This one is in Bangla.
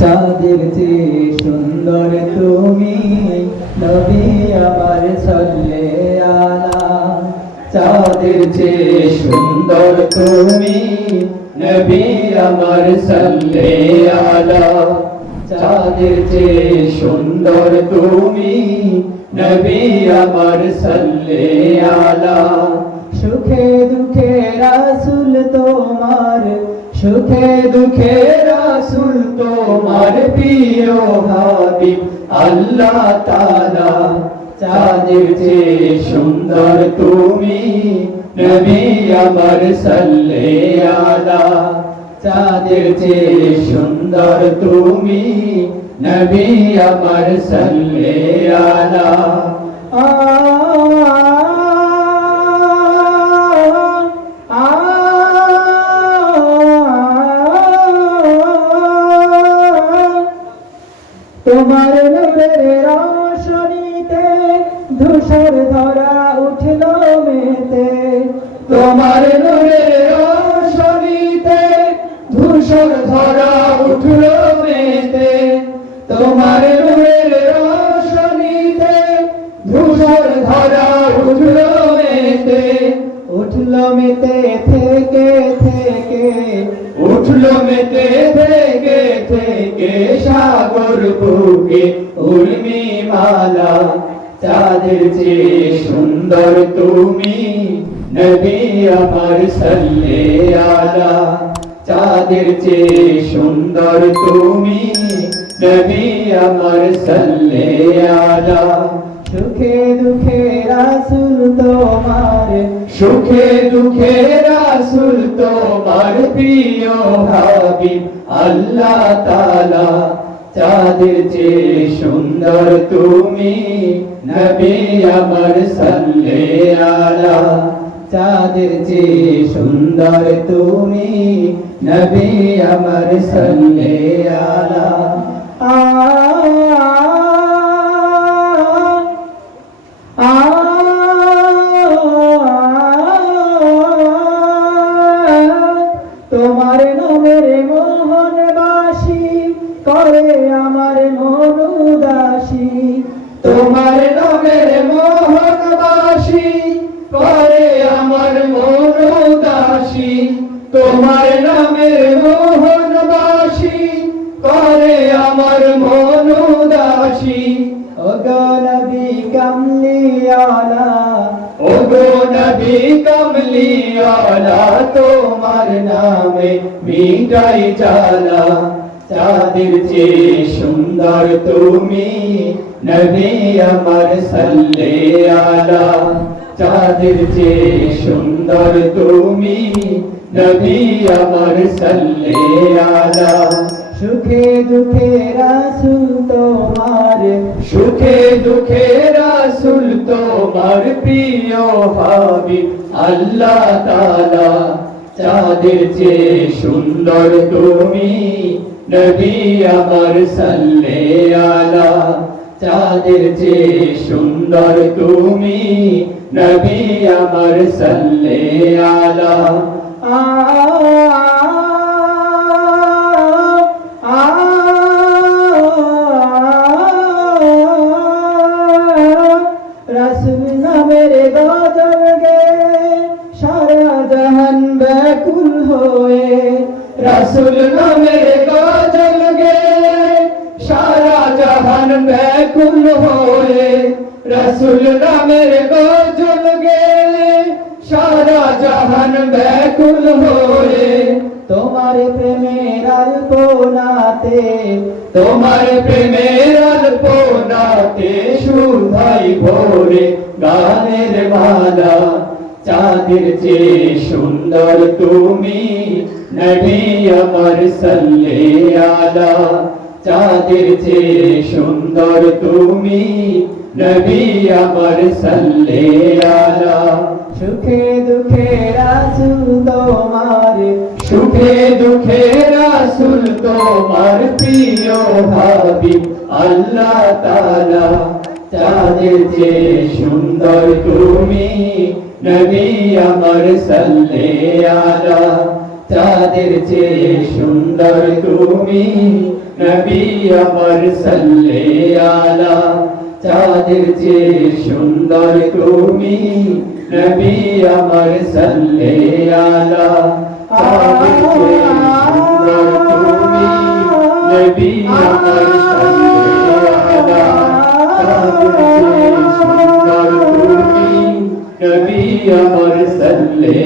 চাঁদের চেয়ে সুন্দর তুমি নবী আমার সাল্লাল্লাহু আলা। চাঁদের চেয়ে সুন্দর তুমি নবী আমার সাল্লাল্লাহু আলা। চাঁদের চেয়ে সুন্দর তুমি নবী আমার সাল্লাল্লাহু আলা। সুখে দুঃখে রাসূল তোমার, সুখে দুঃখে রাসূল তোমার প্রিয় হাবিব আল্লাহ তাআলা। চাঁদের চেয়ে সুন্দর তুমি নবী আমার সাল্লাল্লাহু আলা। চাঁদের চেয়ে সুন্দর তুমি নবী আমার সাল্লাল্লাহু আলা। তোমার নূরের রোশনীতে ধূসর ধরা উঠল মেতে। তোমার নূরের রোশনীতে ধূসর ধরা উঠল মেতে। তোমার নূরের রোশনীতে ধূসর ধরা উঠল মেতে। উঠল মেতে থেকে থেকে, উঠল মেতে থেকে থেকে সাগর বুকে উর্মি মালা। চাঁদের চেয়ে সুন্দর তুমি নবী আমার সাল্লাল্লাহু আলা। চাঁদের চেয়ে সুন্দর তুমি নবী আমার সাল্লাল্লাহু আলা। সুখে দুঃখে রাসূল তোমার, সুখে দুঃখে রাসূল তোমার প্রিয় হাবিব আল্লাহ তাআলা। চাঁদের চেয়ে সুন্দর তুমি নবী আমার সাল্লাল্লাহু আলা। চাঁদের চেয়ে সুন্দর তুমি নবী আমার সাল্লাল্লাহু আলা। তোমার নামের মোহন বাসী করে আমার মন উদাসী। তোমার নামের মোহন বাসী করে আমার মন উদাসী। তোমার নামের মোহন বাসী করে আমার মন উদাসী। ওগো নবী কামলিওয়ালা, ওগো নবী কামলিওয়ালা, তোমার নামে মিটাই জ্বালা। চাঁদের চেয়ে সুন্দর তুমি নবী আমার সাল্লাল্লাহু আলা। চাঁদের চেয়ে সুন্দর তুমি নবী আমার সাল্লাল্লাহু আলা। সুখে দুঃখে রাসূল তোমার, সুখে দুঃখে রাসূল তোমার প্রিয় হাবিব আল্লাহ তাআলা। চাঁদের চেয়ে সুন্দর তুমি নবী আমার সাল্লাল্লাহু আলা। চাঁদের চেয়ে সুন্দর তুমি নবী আমার সাল্লাল্লাহু আলা। রাসূল নামের গজল গে সারা জাহান ব্যাকুল হয়ে। রাসূল নামের গজল গে সারা জাহান ব্যাকুল হয়ে। রাসূল নামের গজল গে সারা জাহান ব্যাকুল হয়ে। তোমার প্রেমের আলপনাতে, তোমার প্রেমের আলপনাতে সুধাই ভরে গানের মালা। চাঁদের চেয়ে সুন্দর তুমি নবী আমার সাল্লাল্লাহু আলা। চাঁদের চেয়ে সুন্দর তুমি নবী আমার সাল্লাল্লাহু আলা। সুখে দুঃখে রাসূল তোমার, সুখে দুঃখে রাসূল তোমার প্রিয় হাবিব আল্লাহ তাআলা। চাঁদের চেয়ে সুন্দর তুমি নবী আমার সাল্লাল্লাহু আলা। চাঁদের চেয়ে সুন্দর তুমি নবী আমার সাল্লে আলা চাঁদের চেয়ে সুন্দর তুমি নবী আমার সাল্লে আলা চাঁদের চেয়ে সুন্দর তুমি নবী আমার সাল্লে আলা চাঁদের চেয়ে সুন্দর তুমি নবী আমার সাল্লে